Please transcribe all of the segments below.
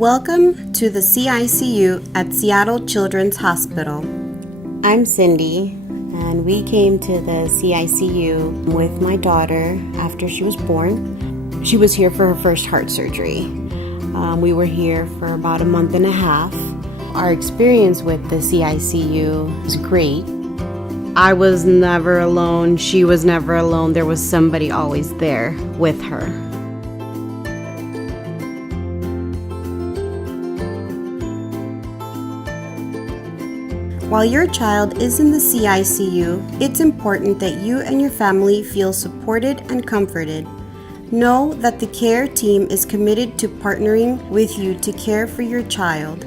Welcome to the CICU at Seattle Children's Hospital. I'm Cindy, and we came to the CICU with my daughter after she was born. She was here for her first heart surgery. We were here for about a month and a half. Our experience with the CICU was great. I was never alone. She was never alone. There was somebody always there with her. While your child is in the CICU, it's important that you and your family feel supported and comforted. Know that the care team is committed to partnering with you to care for your child.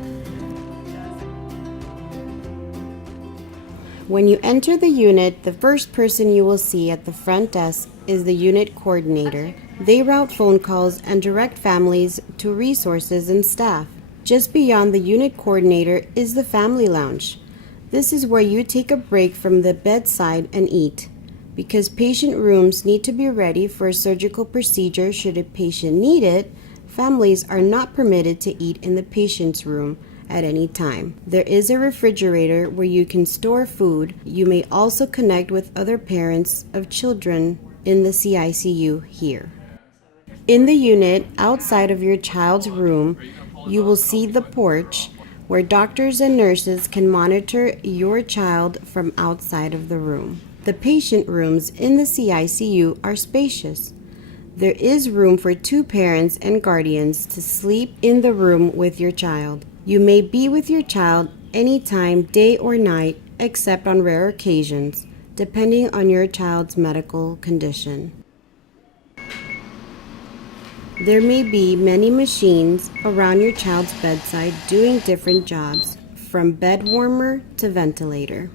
When you enter the unit, the first person you will see at the front desk is the unit coordinator. They route phone calls and direct families to resources and staff. Just beyond the unit coordinator is the family lounge. This is where you take a break from the bedside and eat. Because patient rooms need to be ready for a surgical procedure should a patient need it, families are not permitted to eat in the patient's room at any time. There is a refrigerator where you can store food. You may also connect with other parents of children in the CICU here. In the unit outside of your child's room, you will see the porch where doctors and nurses can monitor your child from outside of the room. The patient rooms in the CICU are spacious. There is room for 2 parents and guardians to sleep in the room with your child. You may be with your child anytime, day or night, except on rare occasions, depending on your child's medical condition. There may be many machines around your child's bedside doing different jobs, from bed warmer to ventilator.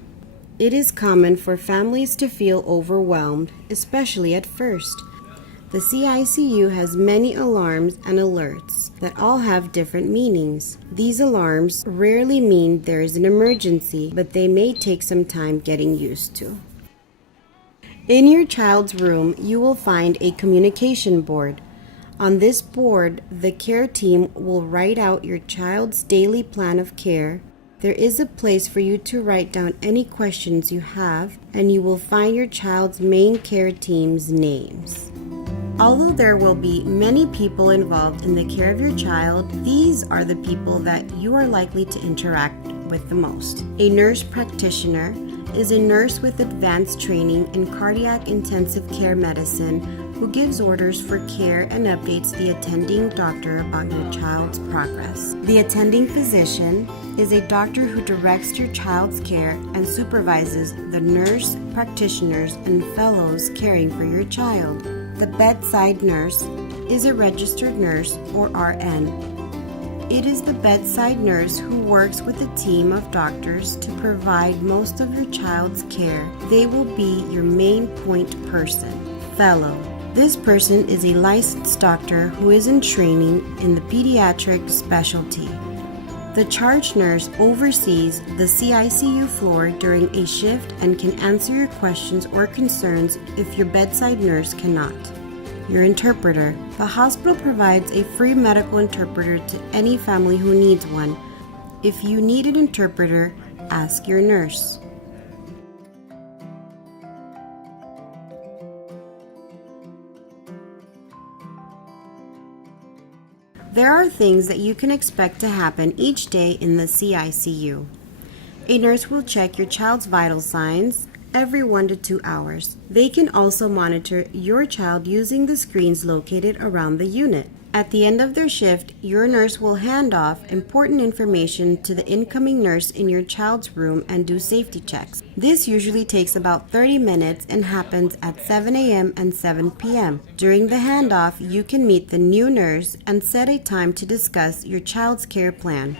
It is common for families to feel overwhelmed, especially at first. The CICU has many alarms and alerts that all have different meanings. These alarms rarely mean there is an emergency, but they may take some time getting used to. In your child's room, you will find a communication board. On this board, the care team will write out your child's daily plan of care. There is a place for you to write down any questions you have, and you will find your child's main care team's names. Although there will be many people involved in the care of your child, these are the people that you are likely to interact with the most. A nurse practitioner is a nurse with advanced training in cardiac intensive care medicine who gives orders for care and updates the attending doctor about your child's progress. The attending physician is a doctor who directs your child's care and supervises the nurse, practitioners, and fellows caring for your child. The bedside nurse is a registered nurse or RN. It is the bedside nurse who works with a team of doctors to provide most of your child's care. They will be your main point person. Fellow. This person is a licensed doctor who is in training in the pediatric specialty. The charge nurse oversees the CICU floor during a shift and can answer your questions or concerns if your bedside nurse cannot. Your interpreter. The hospital provides a free medical interpreter to any family who needs one. If you need an interpreter, ask your nurse. There are things that you can expect to happen each day in the CICU. A nurse will check your child's vital signs every 1 to 2 hours. They can also monitor your child using the screens located around the unit. At the end of their shift, your nurse will hand off important information to the incoming nurse in your child's room and do safety checks. This usually takes about 30 minutes and happens at 7 a.m. and 7 p.m. During the handoff, you can meet the new nurse and set a time to discuss your child's care plan.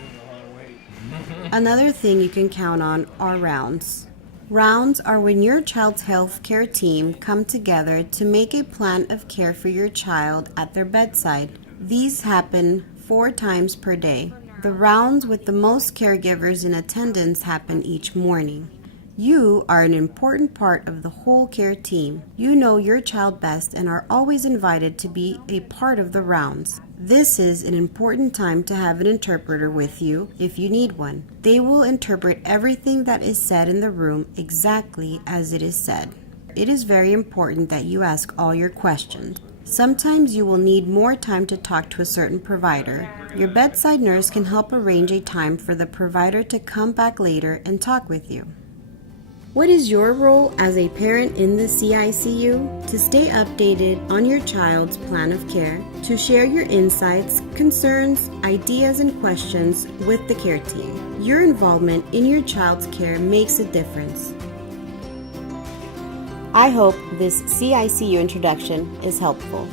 Another thing you can count on are rounds. Rounds are when your child's health care team come together to make a plan of care for your child at their bedside. These happen 4 times per day. The rounds with the most caregivers in attendance happen each morning. You are an important part of the whole care team. You know your child best and are always invited to be a part of the rounds. This is an important time to have an interpreter with you if you need one. They will interpret everything that is said in the room exactly as it is said. It is very important that you ask all your questions. Sometimes you will need more time to talk to a certain provider. Your bedside nurse can help arrange a time for the provider to come back later and talk with you. What is your role as a parent in the CICU? To stay updated on your child's plan of care, to share your insights, concerns, ideas, and questions with the care team. Your involvement in your child's care makes a difference. I hope this CICU introduction is helpful.